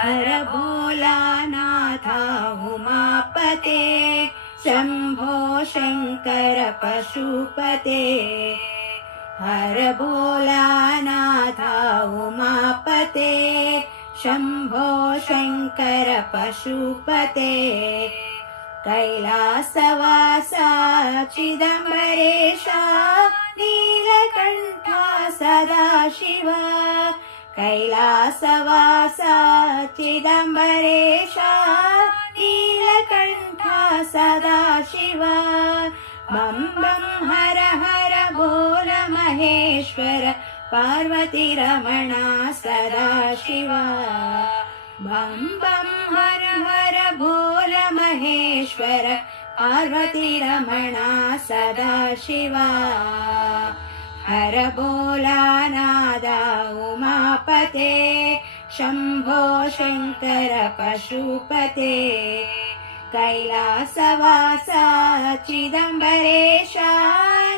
हर भोलानाथ उमापते शम्भो शङ्कर पशुपते हर भोलानाथ उमापते शम्भो शङ्कर पशुपते कैलासवासा चिदम्बरेशा नीलकण्ठा सदाशिव कैलासवासा चिदम्बरेशा नीलकण्ठा सदाशिव बं बं हर हर बोल महेश्वर पार्वती रमणा सदाशिव बं बं हर हर बोल महेश्वर पार्वती रमणा सदाशिव हर भोलानाथ उमापते शम्भो शङ्कर पशुपते कैलासवासा चिदम्बरेशा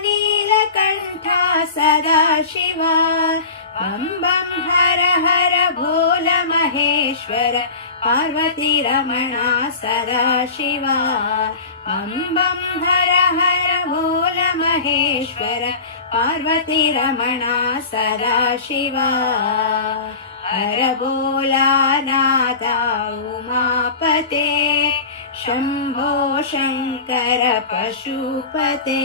नीलकण्ठा सदाशिव बं बं हर हर भोल महेश्वर पार्वती रमणा सदाशिव बं बं हर हर भोल महेश्वर पार्वती रमणा सदाशिव हर भोलानाथ उमापते शम्भो शङ्कर पशुपते।